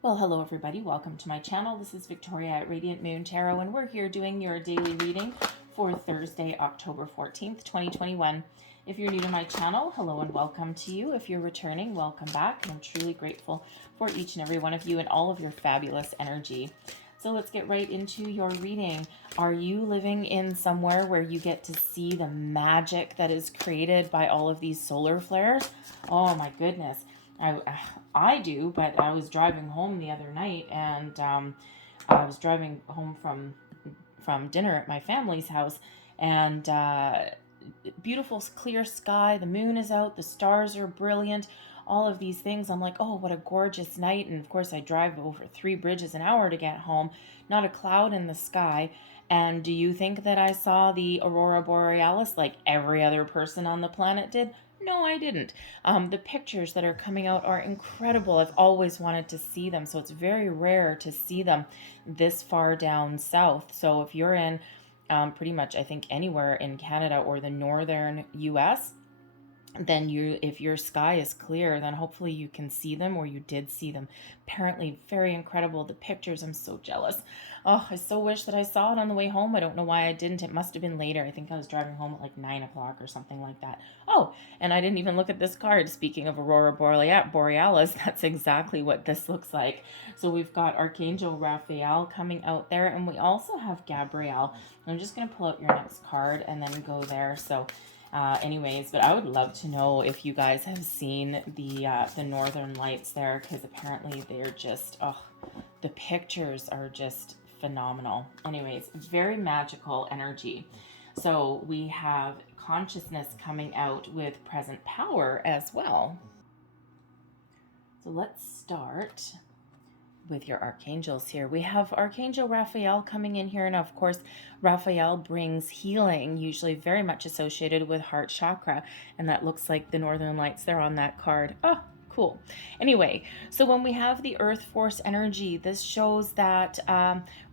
Well, hello everybody. Welcome to my channel. This is Victoria at Radiant Moon Tarot, and we're here doing your daily reading for Thursday, October 14th, 2021. If you're new to my channel, hello and welcome to you. If you're returning, welcome back. I'm truly grateful for each and every one of you and all of your fabulous energy. So let's get right into your reading. Are you living in somewhere where you get to see the magic that is created by all of these solar flares? Oh my goodness. I do, but I was driving home the other night, and I was driving home from dinner at my family's house, and beautiful clear sky. The moon is out. The stars are brilliant. All of these things. I'm like, oh, what a gorgeous night. And of course, I drive over 3 bridges an hour to get home. Not a cloud in the sky. And do you think that I saw the aurora borealis like every other person on the planet did? No, I didn't. The pictures that are coming out are incredible. I've always wanted to see them, so it's very rare to see them this far down south. So if you're in pretty much, I think, anywhere in Canada or the northern US, then if your sky is clear, then hopefully you can see them, or you did see them. Apparently very incredible. The pictures, I'm so jealous. Oh, I so wish that I saw it on the way home. I don't know why I didn't. It must have been later. I think I was driving home at like 9 o'clock or something like that. Oh, and I didn't even look at this card. Speaking of aurora borealis, that's exactly what this looks like. So we've got Archangel Raphael coming out there, and we also have Gabrielle. I'm just going to pull out your next card and then go there. So anyways, but I would love to know if you guys have seen the northern lights there, because apparently they're just, oh, the pictures are just phenomenal. Anyways, very magical energy. So we have consciousness coming out with present power as well. So let's start with your archangels here. We have Archangel Raphael coming in here, and of course Raphael brings healing, usually very much associated with heart chakra, and that looks like the northern lights there on that card. Oh, cool. Anyway, so when we have the earth force energy, this shows that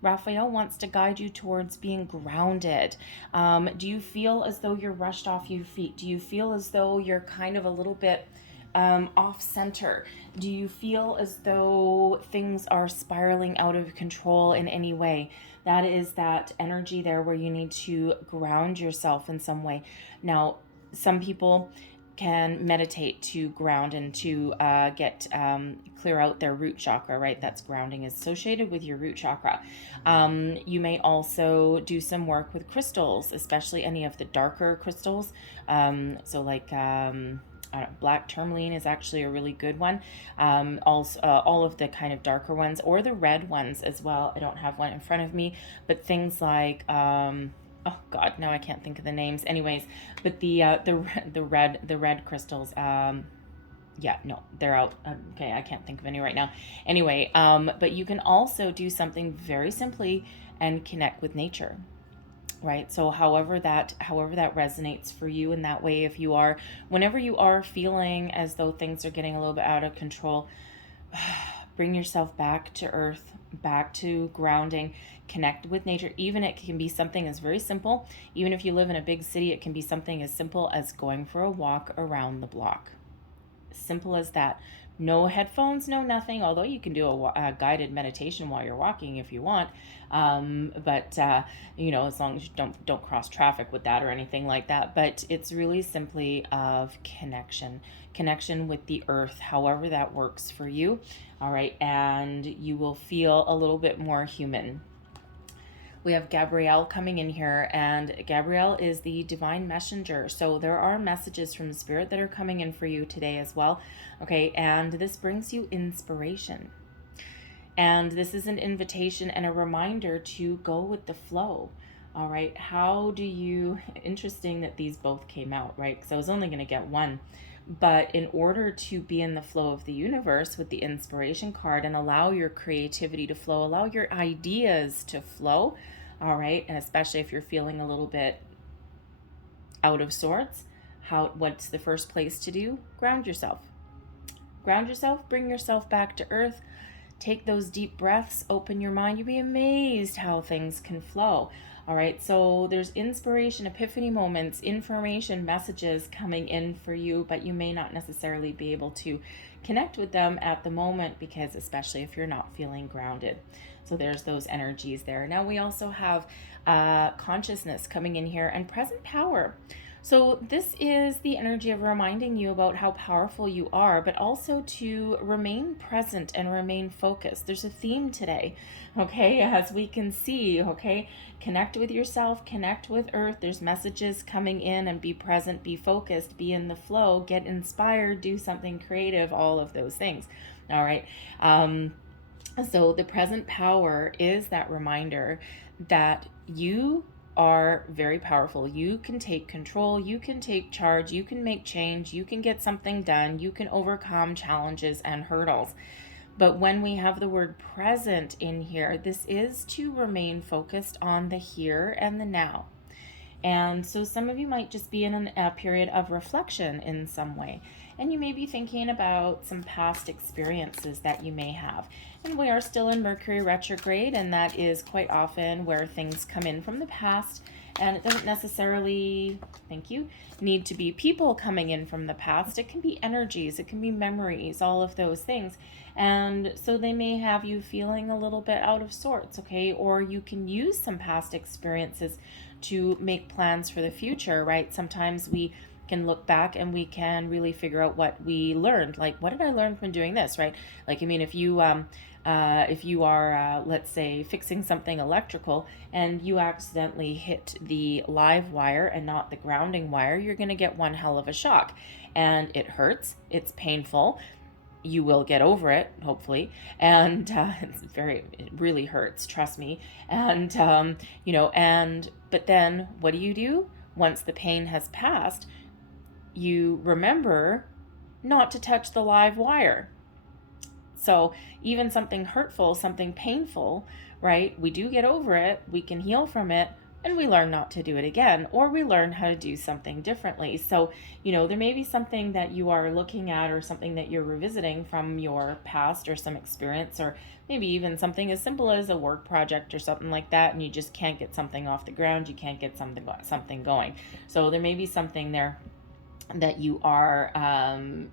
Raphael wants to guide you towards being grounded. Do you feel as though you're rushed off your feet? Do you feel as though you're kind of a little bit off center? Do you feel as though things are spiraling out of control in any way? That is that energy there where you need to ground yourself in some way. Now, some people can meditate to ground and to clear out their root chakra, right? That's grounding is associated with your root chakra. You may also do some work with crystals, especially any of the darker crystals. So like black tourmaline is actually a really good one. Also, all of the kind of darker ones, or the red ones as well. I don't have one in front of me, but things like oh God, now I can't think of the names. Anyways, but the red crystals. Yeah, no, they're out. Okay, I can't think of any right now. Anyway, but you can also do something very simply and connect with nature. Right. So however that resonates for you in that way, whenever you are feeling as though things are getting a little bit out of control, bring yourself back to earth, back to grounding, connect with nature. Even it can be something as very simple. Even if you live in a big city, it can be something as simple as going for a walk around the block. Simple as that. No headphones, no nothing, although you can do a guided meditation while you're walking if you want. But as long as you don't cross traffic with that or anything like that. But it's really simply of connection with the earth, however that works for you. All right. And you will feel a little bit more human. We have Gabrielle coming in here, and Gabrielle is the divine messenger. So there are messages from the spirit that are coming in for you today as well. Okay, and this brings you inspiration. And this is an invitation and a reminder to go with the flow. All right, interesting that these both came out, right? Because I was only going to get one. But in order to be in the flow of the universe with the inspiration card and allow your creativity to flow, allow your ideas to flow, all right, and especially if you're feeling a little bit out of sorts, what's the first place to do? Ground yourself. Ground yourself, bring yourself back to earth. Take those deep breaths, open your mind. You'll be amazed how things can flow. All right, so there's inspiration, epiphany moments, information, messages coming in for you, but you may not necessarily be able to connect with them at the moment, because especially if you're not feeling grounded. So there's those energies there. Now we also have consciousness coming in here and present power. So this is the energy of reminding you about how powerful you are, but also to remain present and remain focused. There's a theme today, okay, as we can see, okay? Connect with yourself, connect with Earth. There's messages coming in, and be present, be focused, be in the flow, get inspired, do something creative, all of those things, all right? So the present power is that reminder that you are very powerful. You can take control, you can take charge, you can make change, you can get something done, you can overcome challenges and hurdles. But when we have the word present in here, this is to remain focused on the here and the now. And so some of you might just be in a period of reflection in some way. And you may be thinking about some past experiences that you may have. And we are still in Mercury retrograde, and that is quite often where things come in from the past. And it doesn't necessarily, thank you, need to be people coming in from the past. It can be energies, it can be memories, all of those things. And so they may have you feeling a little bit out of sorts, okay? Or you can use some past experiences to make plans for the future, right? Sometimes we can look back and we can really figure out what we learned. Like, what did I learn from doing this, right? Like, I mean, if you are, let's say, fixing something electrical and you accidentally hit the live wire and not the grounding wire, you're going to get one hell of a shock. And it hurts. It's painful. You will get over it, hopefully. And it really hurts, trust me. And, but then what do? Once the pain has passed, you remember not to touch the live wire. So even something hurtful, something painful, right? We do get over it, we can heal from it, and we learn not to do it again, or we learn how to do something differently. So, there may be something that you are looking at, or something that you're revisiting from your past, or some experience, or maybe even something as simple as a work project or something like that, and you just can't get something off the ground, you can't get something going. So there may be something there that you are,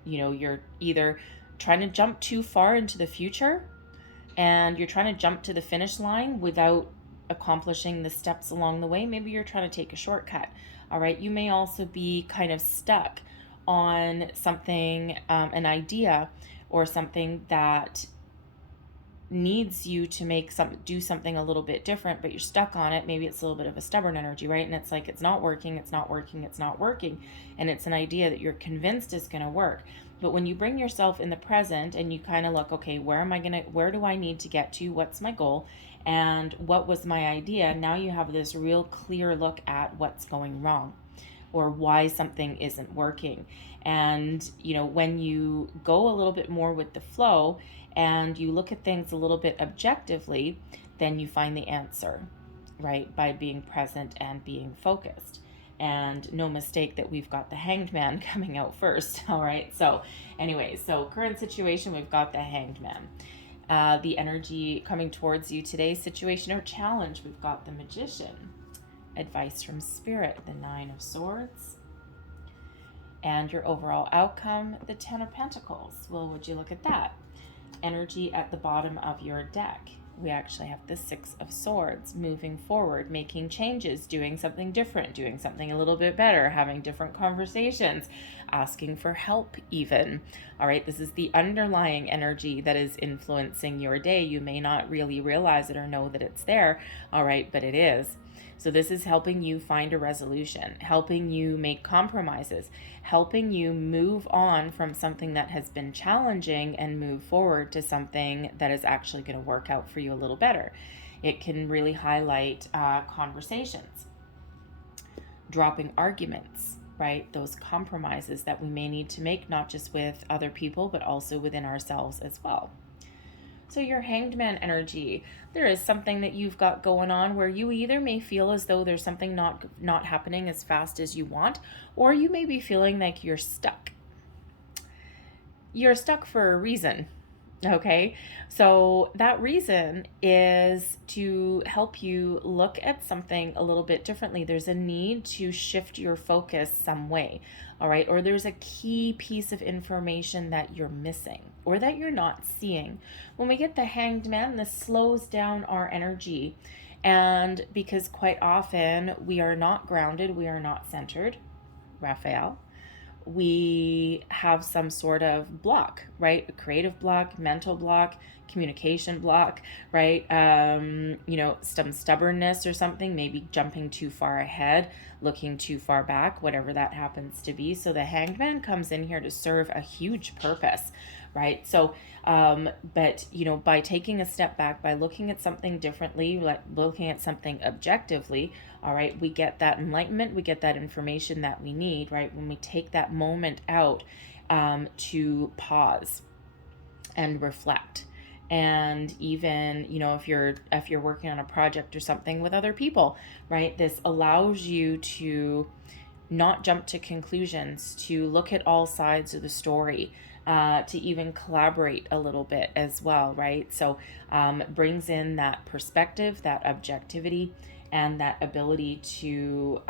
you're either trying to jump too far into the future, and you're trying to jump to the finish line without accomplishing the steps along the way. Maybe you're trying to take a shortcut. All right. You may also be kind of stuck on something, an idea or something that needs you to do something a little bit different, but you're stuck on it. Maybe it's a little bit of a stubborn energy, right? And it's like, it's not working. And it's an idea that you're convinced is going to work. But when you bring yourself in the present and you kind of look, okay, where do I need to get to? What's my goal? And what was my idea? Now you have this real clear look at what's going wrong, or why something isn't working. And, when you go a little bit more with the flow and you look at things a little bit objectively, then you find the answer, right? By being present and being focused. And no mistake that we've got the Hanged Man coming out first. All right. So anyway, current situation, we've got the Hanged Man. The energy coming towards you today, situation or challenge, we've got the Magician. Advice from Spirit, the Nine of Swords. And your overall outcome, the Ten of Pentacles. Well, would you look at that? Energy at the bottom of your deck. We actually have the Six of Swords, moving forward, making changes, doing something different, doing something a little bit better, having different conversations, asking for help even. All right, this is the underlying energy that is influencing your day. You may not really realize it or know that it's there, all right, but it is. So this is helping you find a resolution, helping you make compromises, helping you move on from something that has been challenging and move forward to something that is actually going to work out for you a little better. It can really highlight conversations, dropping arguments, right? Those compromises that we may need to make, not just with other people, but also within ourselves as well. So your Hanged Man energy, there is something that you've got going on where you either may feel as though there's something not happening as fast as you want, or you may be feeling like you're stuck. You're stuck for a reason, Okay, so that reason is to help you look at something a little bit differently. There's a need to shift your focus some way, all right? Or there's a key piece of information that you're missing or that you're not seeing. When we get the Hanged Man, this slows down our energy. And because quite often we are not grounded, we are not centered, Raphael, we have some sort of block, right? A creative block, mental block, communication block, right? Some stubbornness or something, maybe jumping too far ahead, looking too far back, whatever that happens to be. So the Hanged Man comes in here to serve a huge purpose, right? So, but by taking a step back, by looking at something differently, like looking at something objectively, all right, we get that enlightenment, we get that information that we need, right? When we take that moment out to pause and reflect. And even, if you're working on a project or something with other people, right? This allows you to not jump to conclusions, to look at all sides of the story, to even collaborate a little bit as well, right? So brings in that perspective, that objectivity, and that ability to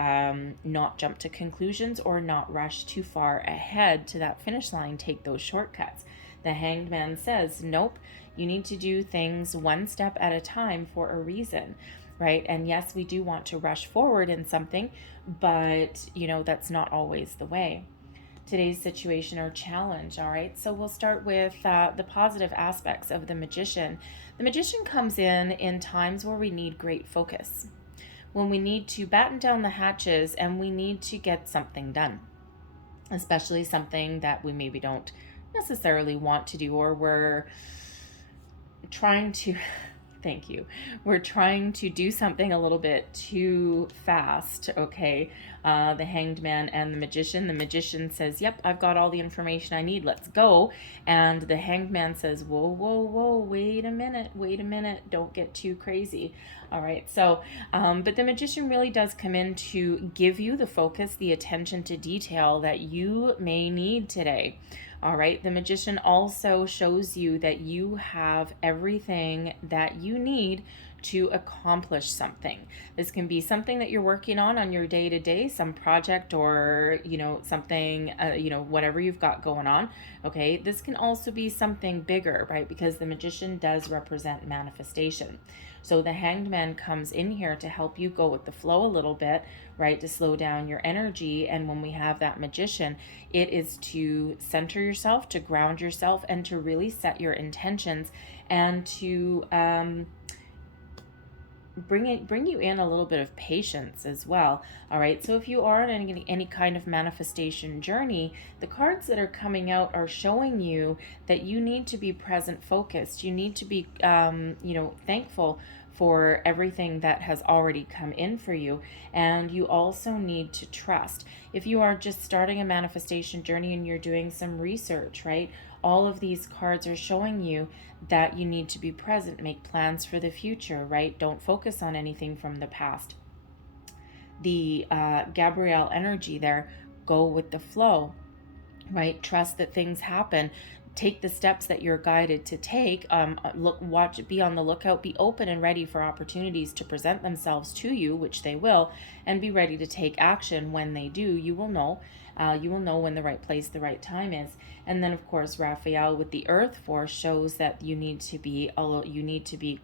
not jump to conclusions or not rush too far ahead to that finish line, take those shortcuts. The Hanged Man says, nope, you need to do things one step at a time for a reason, right? And yes, we do want to rush forward in something, but that's not always the way. Today's situation or challenge, all right? So we'll start with the positive aspects of the Magician. The Magician comes in times where we need great focus, when we need to batten down the hatches and we need to get something done, especially something that we maybe don't necessarily want to do, or we're trying to thank you, we're trying to do something a little bit too fast, okay? The Hanged Man and the Magician says, yep, I've got all the information I need, let's go. And the Hanged Man says, whoa, wait a minute, don't get too crazy. All right, so but the Magician really does come in to give you the focus, the attention to detail that you may need today. All right, the Magician also shows you that you have everything that you need to accomplish something. This can be something that you're working on your day-to-day, some project, or something, whatever you've got going on. Okay, this can also be something bigger, right? Because the Magician does represent manifestation. So the Hanged Man comes in here to help you go with the flow a little bit, right? To slow down your energy. And when we have that Magician, it is to center yourself, to ground yourself, and to really set your intentions, and to bring you in a little bit of patience as well. All right, so if you are on any kind of manifestation journey, the cards that are coming out are showing you that you need to be present focused. You need to be thankful for everything that has already come in for you, and you also need to trust. If you are just starting a manifestation journey and you're doing some research, right, all of these cards are showing you that you need to be present, make plans for the future, right? Don't focus on anything from the past. The Gabrielle energy there, go with the flow, right? Trust that things happen. Take the steps that you're guided to take. Watch, be on the lookout, be open and ready for opportunities to present themselves to you, which they will, and be ready to take action when they do. You will know when the right place, the right time is. And then, of course, Raphael with the Earth Force shows that you need to be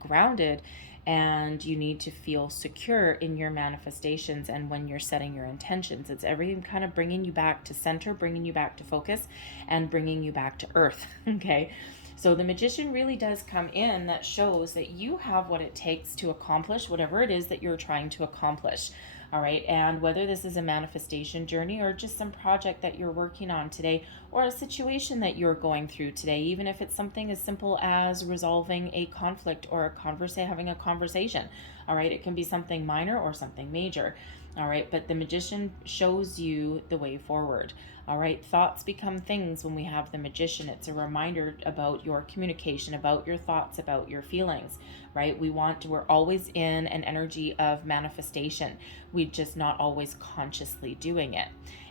grounded, and you need to feel secure in your manifestations and when you're setting your intentions. It's everything kind of bringing you back to center, bringing you back to focus, and bringing you back to earth, okay? So the Magician really does come in, that shows that you have what it takes to accomplish whatever it is that you're trying to accomplish. All right, and whether this is a manifestation journey or just some project that you're working on today, or a situation that you're going through today, even if it's something as simple as resolving a conflict or having a conversation. All right, it can be something minor or something major. All right, but the Magician shows you the way forward. All right, thoughts become things when we have the Magician. It's a reminder about your communication, about your thoughts, about your feelings, right? We're always in an energy of manifestation. We're just not always consciously doing it.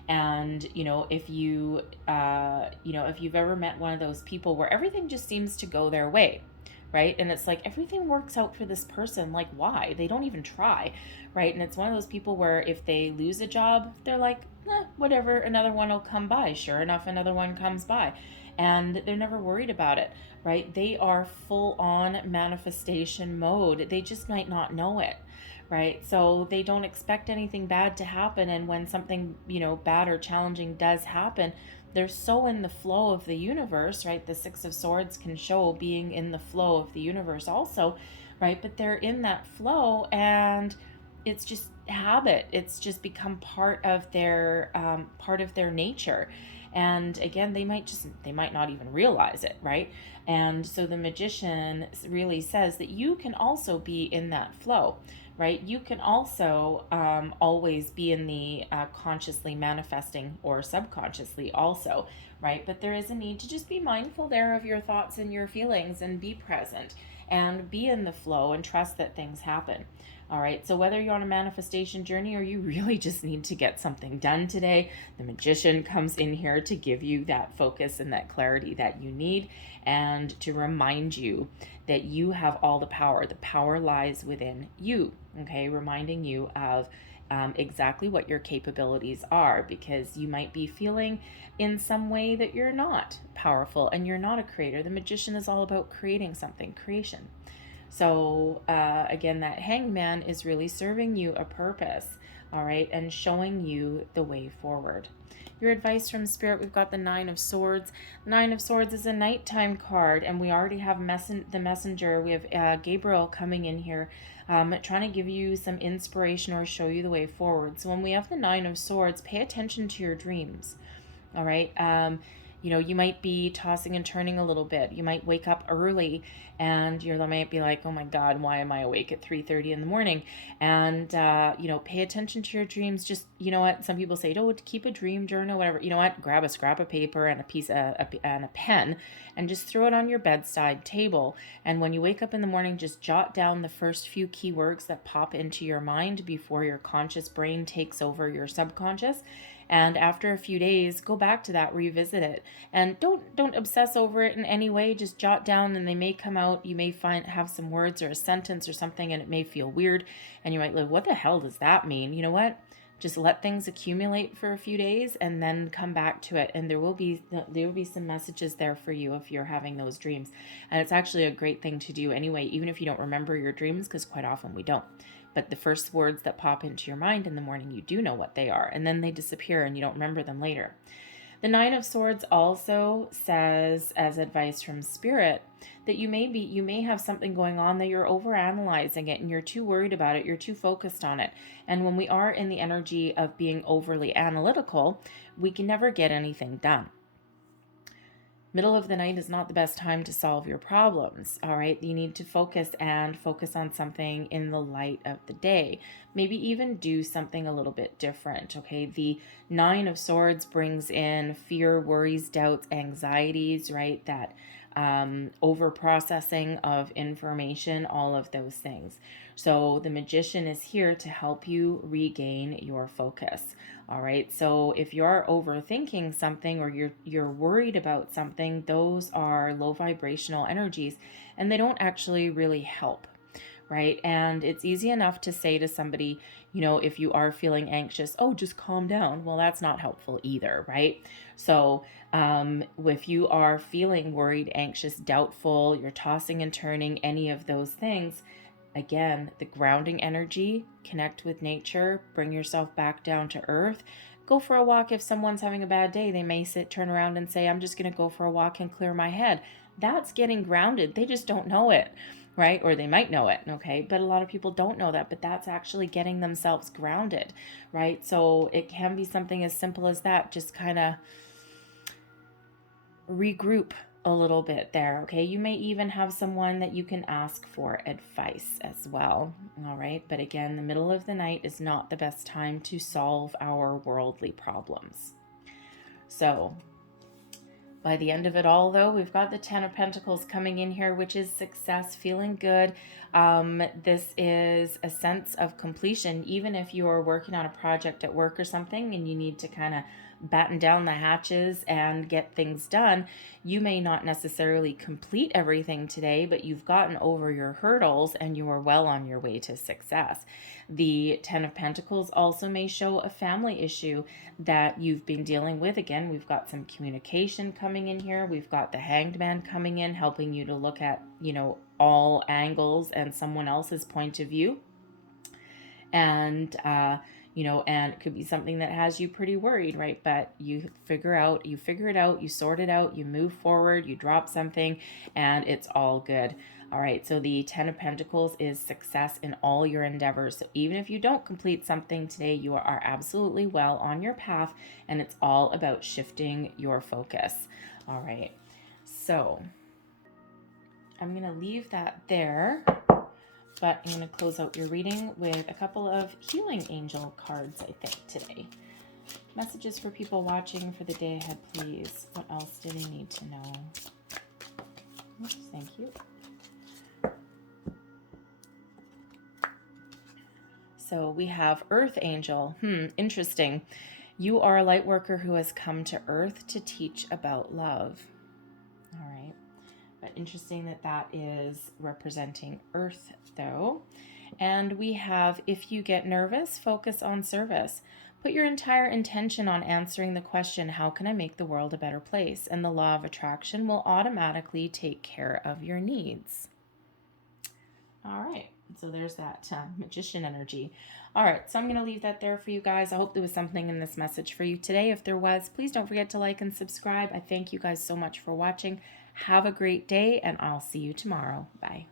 And, if if you've ever met one of those people where everything just seems to go their way, right? And it's like everything works out for this person. Like, why? They don't even try, right? And it's one of those people where if they lose a job, they're like, whatever, another one will come by. Sure enough, another one comes by. And they're never worried about it, right? They are full on manifestation mode. They just might not know it, right? So they don't expect anything bad to happen. And when something, bad or challenging does happen, they're so in the flow of the universe, right? The Six of Swords can show being in the flow of the universe also, right? But they're in that flow, and it's just habit. It's just become part of their nature. And again, they might not even realize it, right? And so the magician really says that you can also be in that flow, right? You can also always be in the consciously manifesting or subconsciously also, right? But there is a need to just be mindful there of your thoughts and your feelings and be present and be in the flow and trust that things happen. All right, so whether you're on a manifestation journey or you really just need to get something done today, the magician comes in here to give you that focus and that clarity that you need, and to remind you that you have all the power. The power lies within you, okay? Reminding you of exactly what your capabilities are, because you might be feeling in some way that you're not powerful and you're not a creator. The magician is all about creating something, creation. So again, that hangman is really serving you a purpose, all right, and showing you the way forward. Your advice from Spirit, we've got the Nine of Swords. Nine of Swords is a nighttime card, and we already have the messenger. We have Gabriel coming in here, trying to give you some inspiration or show you the way forward. So when we have the Nine of Swords, pay attention to your dreams, all right? You might be tossing and turning a little bit. You might wake up early and you might be like, oh my God, why am I awake at 3:30 in the morning? And, pay attention to your dreams. Just, what some people say, keep a dream journal, whatever. You know what? Grab a scrap of paper and a pen and just throw it on your bedside table. And when you wake up in the morning, just jot down the first few keywords that pop into your mind before your conscious brain takes over your subconscious. And after a few days, go back to that, revisit it, and don't obsess over it in any way. Just jot down, and they may come out. You may have some words or a sentence or something, and it may feel weird, and you might live, what the hell does that mean? You know what? Just let things accumulate for a few days, and then come back to it. And there will be some messages there for you if you're having those dreams. And it's actually a great thing to do anyway, even if you don't remember your dreams, because quite often we don't. But the first words that pop into your mind in the morning, you do know what they are, and then they disappear and you don't remember them later. The Nine of Swords also says, as advice from Spirit, that you may have something going on that you're overanalyzing it and you're too worried about it, you're too focused on it. And when we are in the energy of being overly analytical, we can never get anything done. Middle of the night is not the best time to solve your problems, all right? You need to focus on something in the light of the day. Maybe even do something a little bit different, okay? The Nine of Swords brings in fear, worries, doubts, anxieties, right? That over-processing of information, all of those things. So the magician is here to help you regain your focus. All right. So if you're overthinking something or you're worried about something, those are low vibrational energies and they don't actually really help. Right. And it's easy enough to say to somebody, if you are feeling anxious, oh, just calm down. Well, that's not helpful either. Right. So if you are feeling worried, anxious, doubtful, you're tossing and turning, any of those things, again, the grounding energy, connect with nature, bring yourself back down to earth. Go for a walk. If someone's having a bad day, they may turn around and say, I'm just going to go for a walk and clear my head. That's getting grounded. They just don't know it, right? Or they might know it, okay? But a lot of people don't know that, but that's actually getting themselves grounded, right? So it can be something as simple as that. Just kind of regroup a little bit there, okay? You may even have someone that you can ask for advice as well, all right? But again, the middle of the night is not the best time to solve our worldly problems. So by the end of it all, though, we've got the Ten of Pentacles coming in here, which is success, feeling good. This is a sense of completion. Even if you are working on a project at work or something and you need to kind of batten down the hatches and get things done. You may not necessarily complete everything today, but you've gotten over your hurdles and you are well on your way to success. The Ten of Pentacles also may show a family issue that you've been dealing with. Again, we've got some communication coming in here. We've got the Hanged Man coming in, helping you to look at, all angles and someone else's point of view. And, and it could be something that has you pretty worried, right? But you figure it out, you sort it out, you move forward, you drop something, and it's all good. All right, so the Ten of Pentacles is success in all your endeavors. So even if you don't complete something today, you are absolutely well on your path, and it's all about shifting your focus. All right, so I'm going to leave that there. But I'm going to close out your reading with a couple of healing angel cards, I think, today. Messages for people watching for the day ahead, please. What else do they need to know? Oops, thank you. So we have Earth Angel. Interesting. You are a light worker who has come to Earth to teach about love. All right. But interesting that that is representing Earth, though. And we have, if you get nervous, focus on service. Put your entire intention on answering the question, how can I make the world a better place? And the law of attraction will automatically take care of your needs. All right. So there's that magician energy. All right. So I'm going to leave that there for you guys. I hope there was something in this message for you today. If there was, please don't forget to like and subscribe. I thank you guys so much for watching. Have a great day, and I'll see you tomorrow. Bye.